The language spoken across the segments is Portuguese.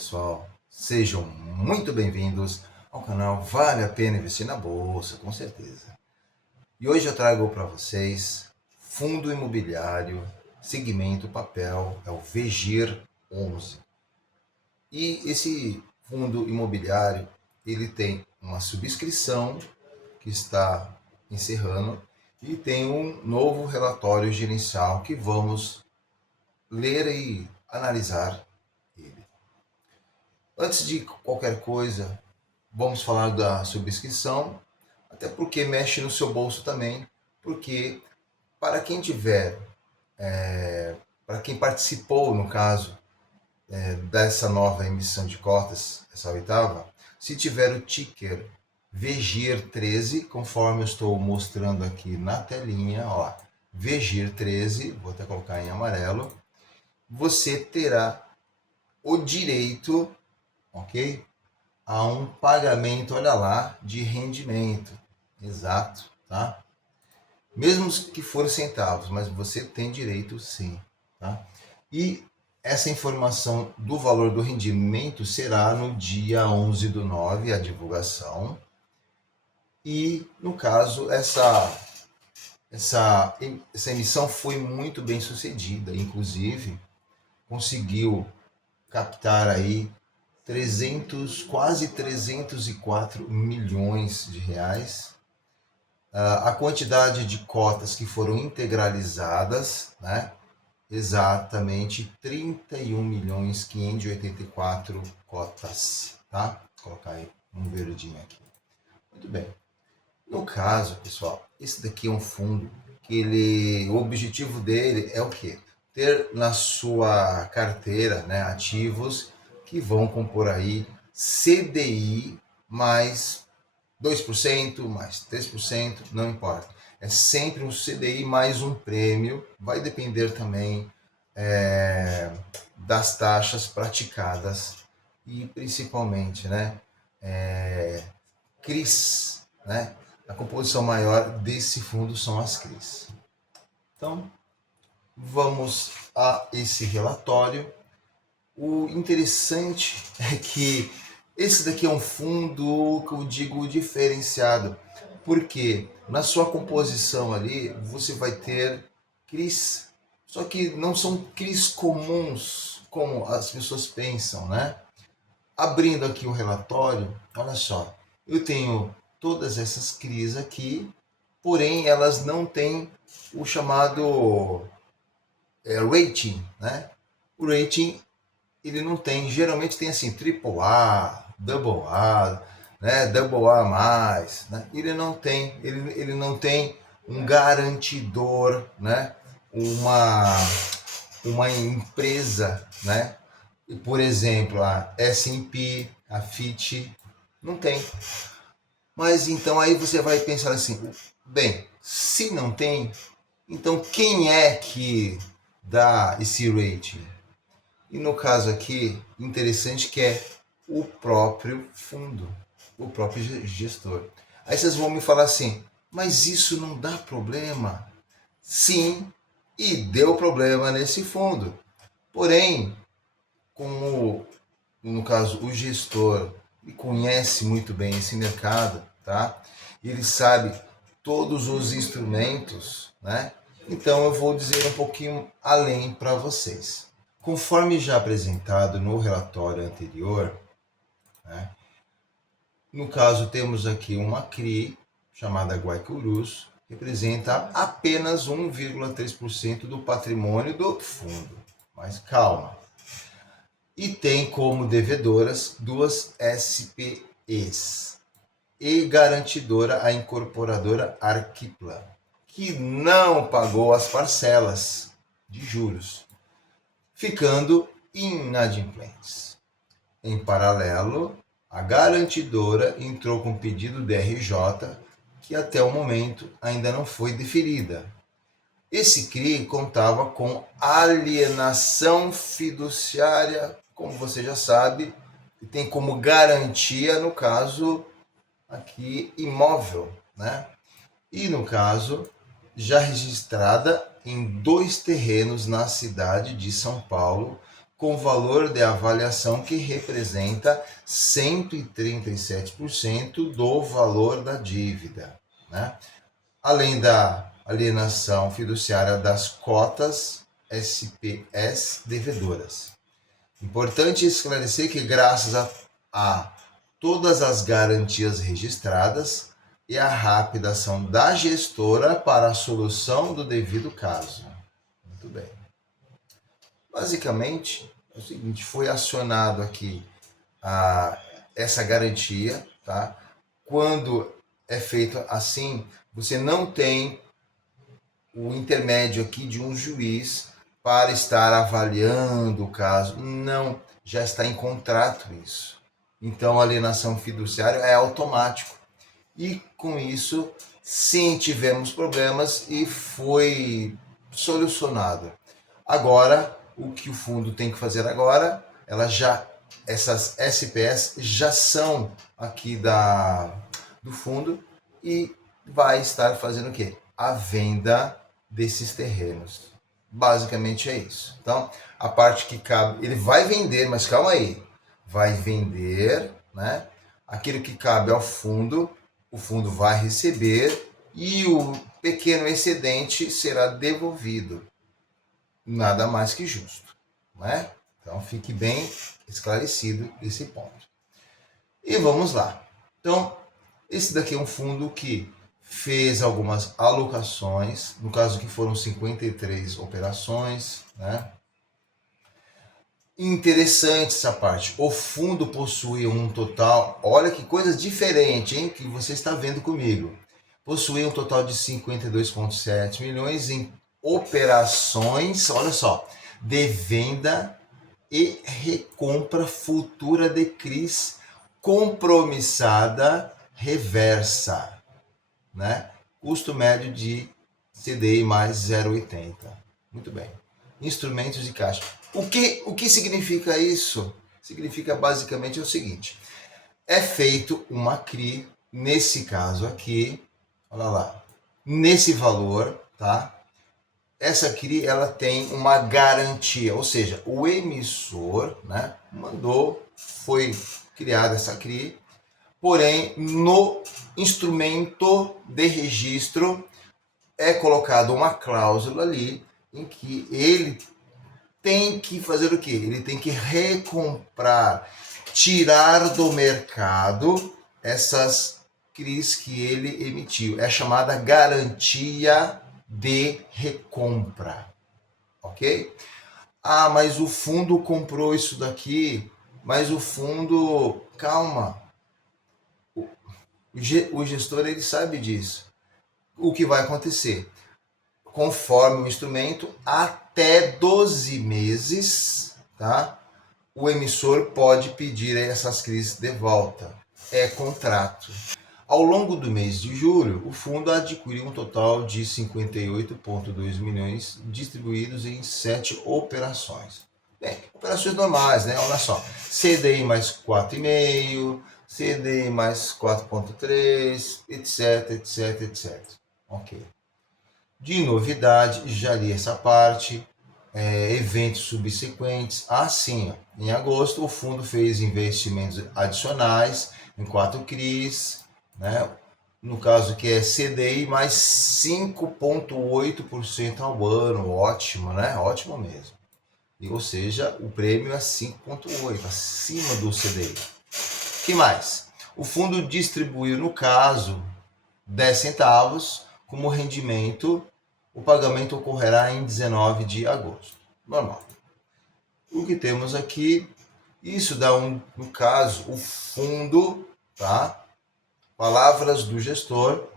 pessoal, sejam muito bem-vindos ao canal Vale a Pena Investir na Bolsa, com certeza. E hoje eu trago para vocês fundo imobiliário, segmento papel, é o VGIR 11. E esse fundo imobiliário, ele tem uma subscrição que está encerrando e tem um novo relatório gerencial que vamos ler e analisar ele. Antes de qualquer coisa, vamos falar da subscrição, até porque mexe no seu bolso também, porque para quem tiver, para quem participou, no caso, dessa nova emissão de cotas, essa oitava, se tiver o ticker VGIR13, conforme eu estou mostrando aqui na telinha, ó, VGIR13, vou até colocar em amarelo, você terá o direito, ok? A um pagamento, olha lá, de rendimento. Exato, tá? Mesmo que for centavos, mas você tem direito sim, tá? E essa informação do valor do rendimento será no dia 11/9, a divulgação. E, no caso, essa emissão foi muito bem sucedida, inclusive conseguiu captar aí quase 304 milhões de reais. A quantidade de cotas que foram integralizadas, né? Exatamente 31.584 cotas, tá? Vou colocar aí um verdinho aqui. Muito bem. No caso, pessoal, esse daqui é um fundo que o objetivo dele é o quê? Ter na sua carteira, né, ativos que vão compor aí CDI mais 2%, mais 3%, não importa. É sempre um CDI mais um prêmio, vai depender também das taxas praticadas e principalmente, né, CRIs, né? A composição maior desse fundo são as CRIs. Então, vamos a esse relatório. O interessante é que esse daqui é um fundo que eu digo diferenciado, porque na sua composição ali você vai ter CRIs, só que não são CRIs comuns como as pessoas pensam, né? Abrindo aqui o relatório, olha só, eu tenho todas essas CRIs aqui, porém elas não têm o chamado rating, né? O rating ele não tem, geralmente tem assim, AAA, AA, né, AA+, né? Ele não tem um garantidor, né? Uma empresa, né? Por exemplo, a S&P, a Fitch, não tem. Mas então aí você vai pensar assim, bem, se não tem, então quem é que dá esse rating? E no caso aqui, interessante que é o próprio fundo, o próprio gestor. Aí vocês vão me falar assim, mas isso não dá problema? Sim, e deu problema nesse fundo. Porém, como no caso o gestor conhece muito bem esse mercado, tá? Ele sabe todos os instrumentos, né? Então eu vou dizer um pouquinho além para vocês. Conforme já apresentado no relatório anterior, né? No caso temos aqui uma CRI chamada Guaicurus, que representa apenas 1,3% do patrimônio do fundo. Mas calma. E tem como devedoras duas SPEs e garantidora a incorporadora Arquipla, que não pagou as parcelas de juros, ficando inadimplentes. Em paralelo, a garantidora entrou com pedido de RJ que até o momento ainda não foi deferida. Esse CRI contava com alienação fiduciária, como você já sabe, e tem como garantia, no caso, aqui, imóvel, né? E, no caso, já registrada em 2 terrenos na cidade de São Paulo, com valor de avaliação que representa 137% do valor da dívida, né? Além da alienação fiduciária das cotas SPS devedoras. Importante esclarecer que, graças a todas as garantias registradas e a rápida ação da gestora para a solução do devido caso. Muito bem. Basicamente, é o seguinte, foi acionado aqui essa garantia, tá? Quando é feito assim, você não tem o intermédio aqui de um juiz para estar avaliando o caso. Não, já está em contrato isso. Então, a alienação fiduciária é automático. E com isso, sim, tivemos problemas e foi solucionado. Agora, o que o fundo tem que fazer agora, essas SPS já são aqui do fundo e vai estar fazendo o quê? A venda desses terrenos. Basicamente é isso. Então, a parte que cabe, ele vai vender, mas calma aí, vai vender, né? Aquilo que cabe ao fundo, o fundo vai receber e o pequeno excedente será devolvido. Nada mais que justo, não é? Então fique bem esclarecido esse ponto. E vamos lá. Então, esse daqui é um fundo que fez algumas alocações, no caso que foram 53 operações, né? Interessante essa parte. O fundo possui um total, olha que coisa diferente, hein, que você está vendo comigo. Possui um total de 52,7 milhões em operações, olha só, de venda e recompra futura de CRIs compromissada reversa, né? Custo médio de CDI mais 0,80. Muito bem. Instrumentos de caixa. O que significa isso? Significa basicamente o seguinte: é feito uma CRI, nesse caso aqui, olha lá, nesse valor, tá? Essa CRI ela tem uma garantia, ou seja, o emissor, né, mandou, foi criada essa CRI, porém no instrumento de registro é colocada uma cláusula ali em que ele tem que fazer o quê? Ele tem que recomprar, tirar do mercado essas CRIs que ele emitiu. É chamada garantia de recompra, ok? Ah, mas o fundo comprou isso daqui, mas o fundo, calma, o gestor ele sabe disso. O que vai acontecer? Conforme o instrumento, até 12 meses, tá? O emissor pode pedir essas CRIs de volta. É contrato. Ao longo do mês de julho, o fundo adquiriu um total de 58,2 milhões distribuídos em 7 operações. Bem, operações normais, né? Olha só, CDI mais 4,5, CDI mais 4,3, etc, etc, etc. Ok. De novidade, já li essa parte, eventos subsequentes. Sim, em agosto o fundo fez investimentos adicionais em 4 CRIs, né? No caso que é CDI mais 5,8% ao ano, ótimo, né? Ótimo mesmo. Ou seja, o prêmio é 5,8%, acima do CDI. O que mais? O fundo distribuiu, no caso, 10 centavos como rendimento. O pagamento ocorrerá em 19 de agosto. Normal. O que temos aqui, isso dá no caso, o fundo, tá? Palavras do gestor,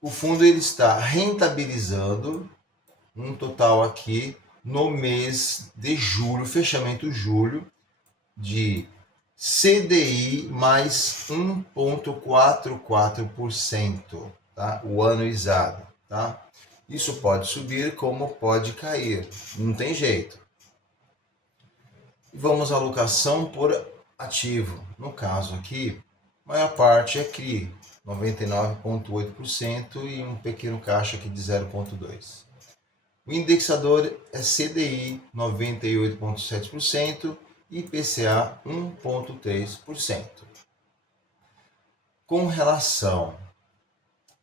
o fundo ele está rentabilizando um total aqui no mês de julho, fechamento julho, de CDI mais 1,44%, tá? O ano exato, tá? Isso pode subir como pode cair, não tem jeito. Vamos à alocação por ativo. No caso aqui, a maior parte é CRI, 99,8% e um pequeno caixa aqui de 0,2%. O indexador é CDI 98,7% e IPCA 1,3%. Com relação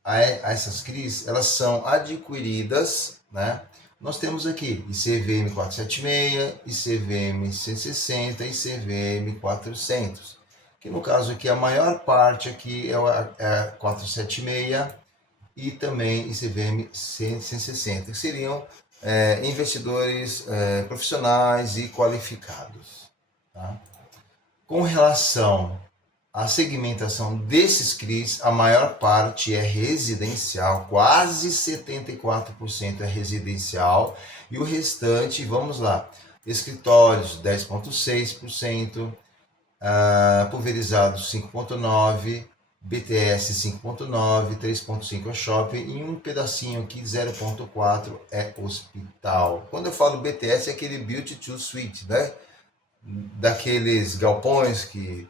a essas CRIs, elas são adquiridas, né? Nós temos aqui ICVM 476, ICVM 160 e ICVM 400, que no caso aqui a maior parte aqui é a 476 e também ICVM 160, que seriam investidores profissionais e qualificados. Tá? Com relação à segmentação desses CRIs, a maior parte é residencial, quase 74% é residencial, e o restante, vamos lá, escritórios 10,6%, pulverizados 5,9%, BTS 5,9%, 3,5% é shopping e um pedacinho aqui, 0,4% é hospital. Quando eu falo BTS é aquele Beauty to Suite, né? Daqueles galpões que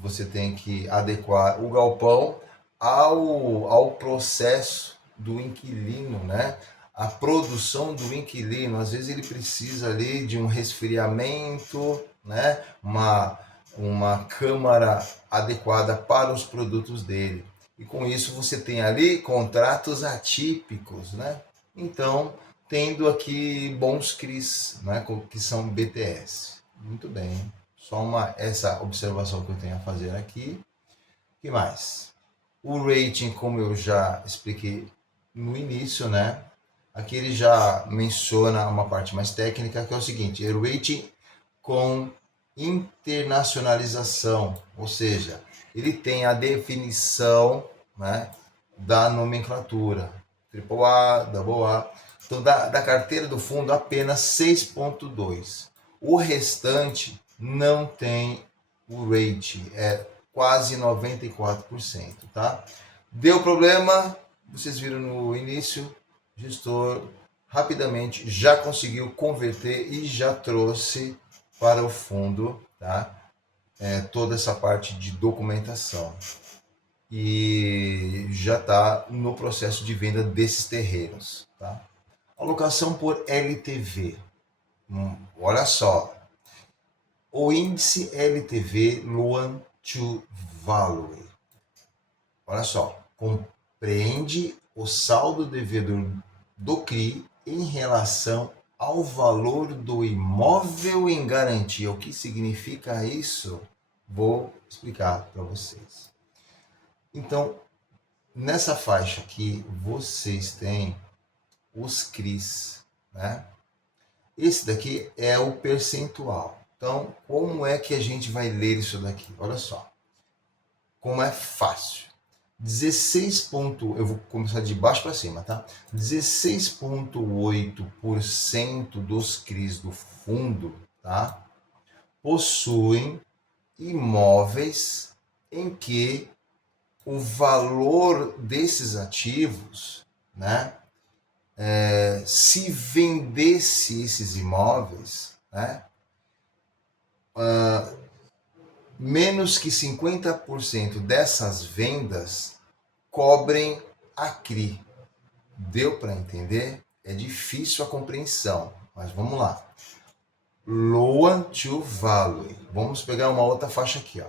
você tem que adequar o galpão ao processo do inquilino, né? A produção do inquilino, às vezes ele precisa ali de um resfriamento, né? Uma câmara adequada para os produtos dele. E com isso você tem ali contratos atípicos, né? Então, tendo aqui bons CRIs, né? Que são BTS. Muito bem. Só essa observação que eu tenho a fazer aqui. O que mais? O rating, como eu já expliquei no início, né? Aqui ele já menciona uma parte mais técnica, que é o seguinte: o rating com internacionalização, ou seja, ele tem a definição, né, da nomenclatura AAA, AA. Então, da carteira do fundo, apenas 6,2. O restante não tem o rating, é quase 94%, tá? Deu problema, vocês viram no início, o gestor rapidamente já conseguiu converter e já trouxe para o fundo, tá? Toda essa parte de documentação. E já está no processo de venda desses terrenos, tá? Alocação por LTV. Olha só. O índice LTV Loan to Value. Olha só. Compreende o saldo devedor do CRI em relação ao valor do imóvel em garantia. O que significa isso? Vou explicar para vocês. Então, nessa faixa aqui, vocês têm os CRIs, né? Esse daqui é o percentual. Então, como é que a gente vai ler isso daqui? Olha só. Como é fácil. 16 eu vou começar de baixo para cima, tá? 16,8% dos CRIs do fundo, tá? Possuem imóveis em que o valor desses ativos, né? Se vendesse esses imóveis, né? Menos que 50% dessas vendas cobrem a CRI. Deu para entender? É difícil a compreensão, mas vamos lá. Loan to Value. Vamos pegar uma outra faixa aqui, ó.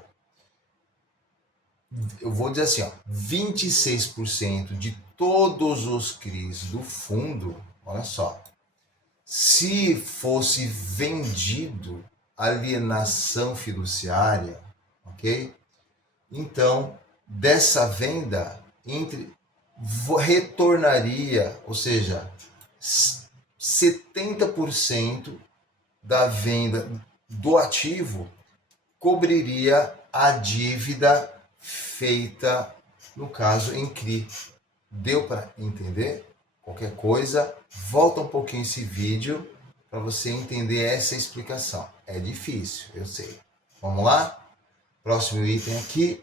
Eu vou dizer assim, ó, 26% de todos os CRIs do fundo, olha só, se fosse vendido alienação fiduciária, ok? Então, dessa venda, retornaria, ou seja, 70% da venda do ativo cobriria a dívida feita, no caso, em CRI. Deu para entender? Qualquer coisa, volta um pouquinho esse vídeo para você entender essa explicação. É difícil, eu sei. Vamos lá? Próximo item aqui.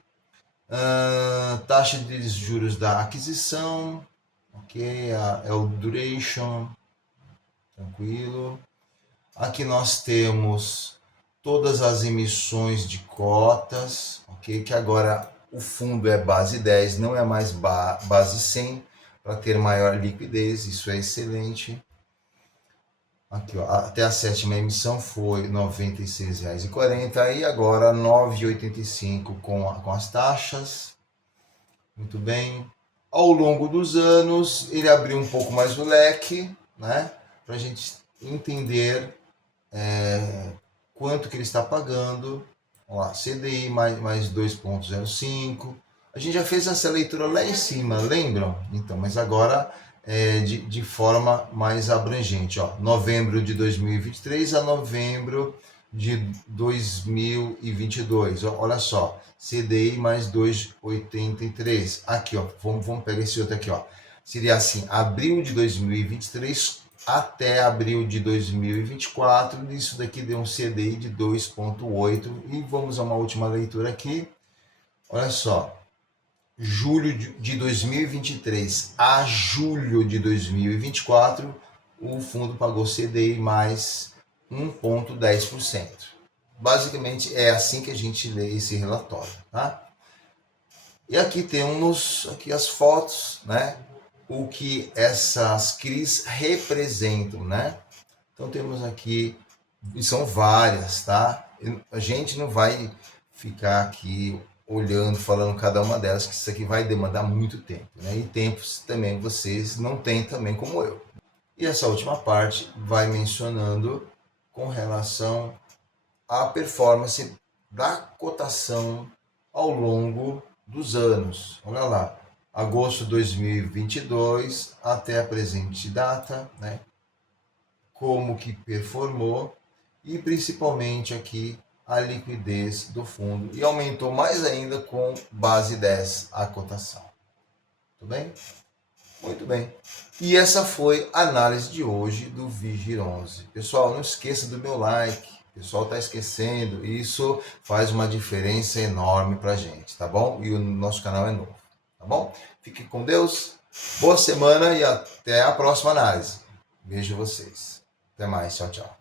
Taxa de juros da aquisição. Ok, é o duration. Tranquilo. Aqui nós temos todas as emissões de cotas, ok? Que agora o fundo é base 10, não é mais base 100, para ter maior liquidez, isso é excelente. Aqui, ó, até a sétima emissão foi R$ 96,40 e agora R$ 9,85 com as taxas. Muito bem. Ao longo dos anos, ele abriu um pouco mais o leque, né? Para a gente entender quanto que ele está pagando. Ó, CDI mais 2,05. A gente já fez essa leitura lá em cima, lembram? Então, mas agora de forma mais abrangente. Ó, novembro de 2023 a novembro de 2022. Ó, olha só, CDI mais 2,83. Aqui, ó, vamos pegar esse outro aqui, ó. Seria assim, abril de 2023 até abril de 2024, isso daqui deu um CDI de 2,8. E vamos a uma última leitura aqui. Olha só, julho de 2023 a julho de 2024, o fundo pagou CDI mais 1,10%. Basicamente é assim que a gente lê esse relatório, tá? E aqui temos aqui as fotos, né? O que essas CRIs representam, né? Então temos aqui, e são várias, tá? A gente não vai ficar aqui olhando, falando cada uma delas, que isso aqui vai demandar muito tempo, né? E tempos também vocês não têm também como eu. E essa última parte vai mencionando com relação à performance da cotação ao longo dos anos. Olha lá, agosto de 2022 até a presente data, né? Como que performou e principalmente aqui a liquidez do fundo, e aumentou mais ainda com base 10 a cotação. Tudo bem? Muito bem. E essa foi a análise de hoje do Vigir 11. Pessoal, não esqueça do meu like. O pessoal está esquecendo. Isso faz uma diferença enorme para a gente, tá bom? E o nosso canal é novo, tá bom? Fique com Deus. Boa semana e até a próxima análise. Vejo vocês. Até mais. Tchau, tchau.